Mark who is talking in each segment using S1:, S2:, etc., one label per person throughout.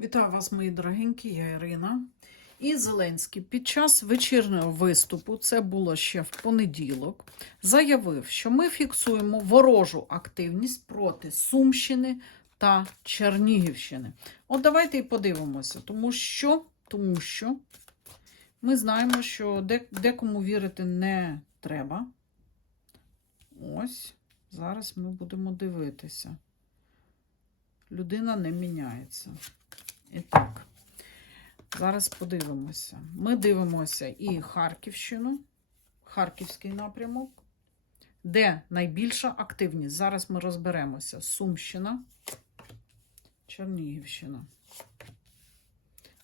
S1: Вітаю вас, мої дорогенькі, я Ірина. І Зеленський під час вечірнього виступу, це було ще в понеділок, заявив, що ми фіксуємо ворожу активність проти Сумщини та Чернігівщини. От давайте і подивимося, тому що, тому що ми знаємо, що декому вірити не треба. Ось, зараз ми будемо дивитися. Людина не міняється. І так, зараз подивимося. Ми дивимося і Харківщину, Харківський напрямок, де найбільша активність. Зараз ми розберемося. Сумщина, Чернігівщина.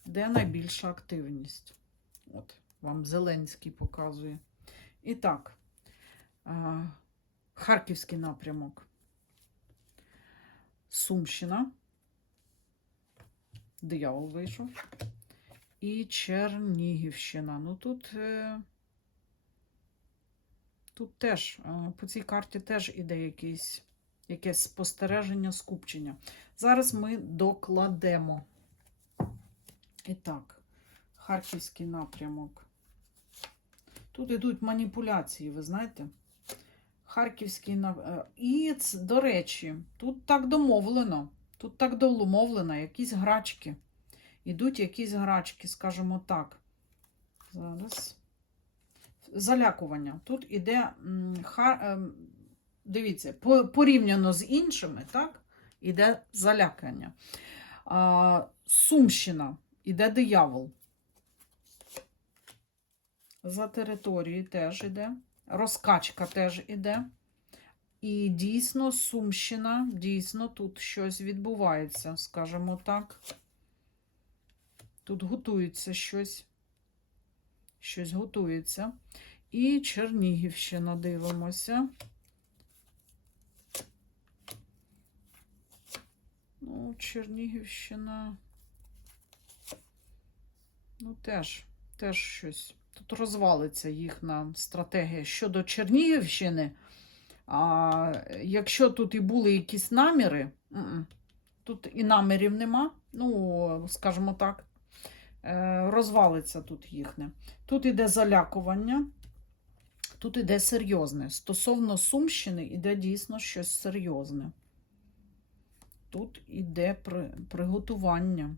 S1: Де найбільша активність? От, вам Зеленський показує. І так, Харківський напрямок. Сумщина. Диявол вийшов. І Чернігівщина. Ну тут, е, тут теж, е, по цій карті теж іде якийсь, якесь спостереження, скупчення. Зараз ми докладемо. І так, Харківський напрямок. Тут йдуть маніпуляції, ви знаєте? Харківський напрямок. І, до речі, тут так домовлено. Тут так домовлено, якісь грачки. Ідуть якісь грачки, скажімо так. Зараз. Залякування. Тут іде, ем, дивіться, порівняно з іншими, так, іде залякання. Сумщина, іде диявол. За території теж іде. Розкачка теж іде. І дійсно, Сумщина, дійсно, тут щось відбувається, скажімо так. Тут готується щось. Щось готується. І Чернігівщина дивимося. Ну, Чернігівщина. Ну, теж, теж щось. Тут розвалиться їхня стратегія щодо Чернігівщини. А якщо тут і були якісь наміри, тут і намірів нема, ну, скажімо так, е, розвалиться тут їхнє. Тут іде залякування, тут іде серйозне. Стосовно Сумщини, іде дійсно щось серйозне. Тут іде при, приготування.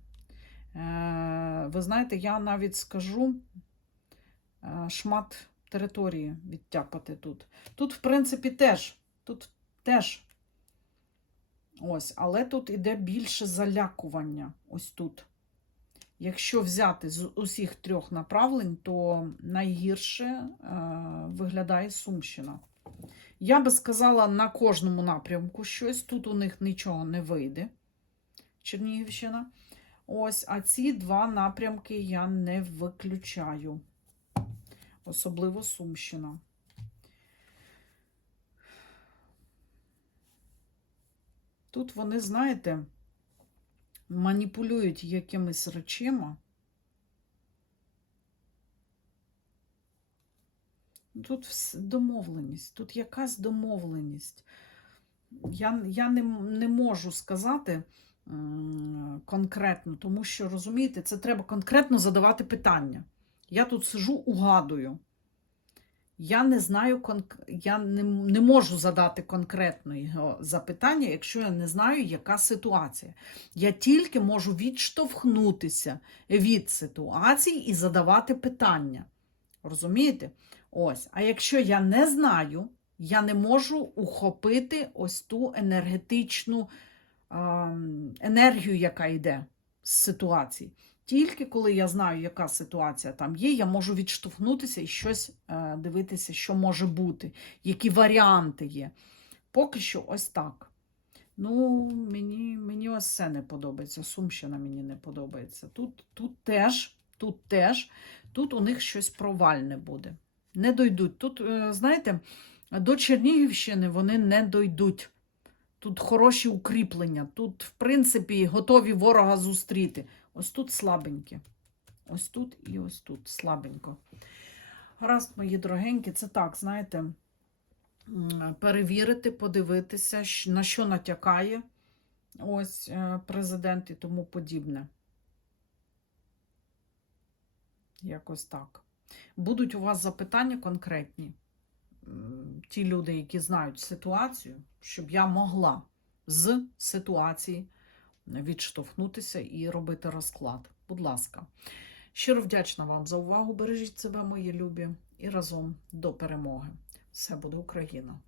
S1: Е, ви знаєте, я навіть скажу е, шмат території відтяпати тут. Тут, в принципі, теж. Тут теж. Ось, але тут іде більше залякування. Ось тут. Якщо взяти з усіх трьох направлень, то найгірше е, виглядає Сумщина. Я би сказала, на кожному напрямку щось. Тут у них нічого не вийде. Чернігівщина. Ось, а ці два напрямки я не виключаю особливо Сумщина. Тут вони, знаєте, маніпулюють якимись речима. Тут домовленість, тут якась домовленість. Я, я не, не можу сказати конкретно, тому що, розумієте, це треба конкретно задавати питання. Я тут сижу, угадую. Я не знаю, я не, не можу задати конкретного запитання, якщо я не знаю, яка ситуація. Я тільки можу відштовхнутися від ситуації і задавати питання. Розумієте? Ось. А якщо я не знаю, я не можу ухопити ось ту енергетичну енергію, яка йде з ситуації. Тільки коли я знаю, яка ситуація там є, я можу відштовхнутися і щось е, дивитися, що може бути, які варіанти є. Поки що ось так. Ну, мені, мені ось це не подобається. Сумщина мені не подобається. Тут, тут теж, тут теж, тут у них щось провальне буде. Не дойдуть. Тут, е, знаєте, до Чернігівщини вони не дойдуть тут хороші укріплення, тут, в принципі, готові ворога зустріти. Ось тут слабенькі. Ось тут і ось тут слабенько. Гаразд, мої дорогенькі, це так, знаєте, перевірити, подивитися, на що натякає ось е, президент і тому подібне. Якось так. Будуть у вас запитання конкретні. Ті люди, які знають ситуацію, щоб я могла з ситуації відштовхнутися і робити розклад. Будь ласка. Щиро вдячна вам за увагу. Бережіть себе, мої любі, і разом до перемоги. Все буде Україна!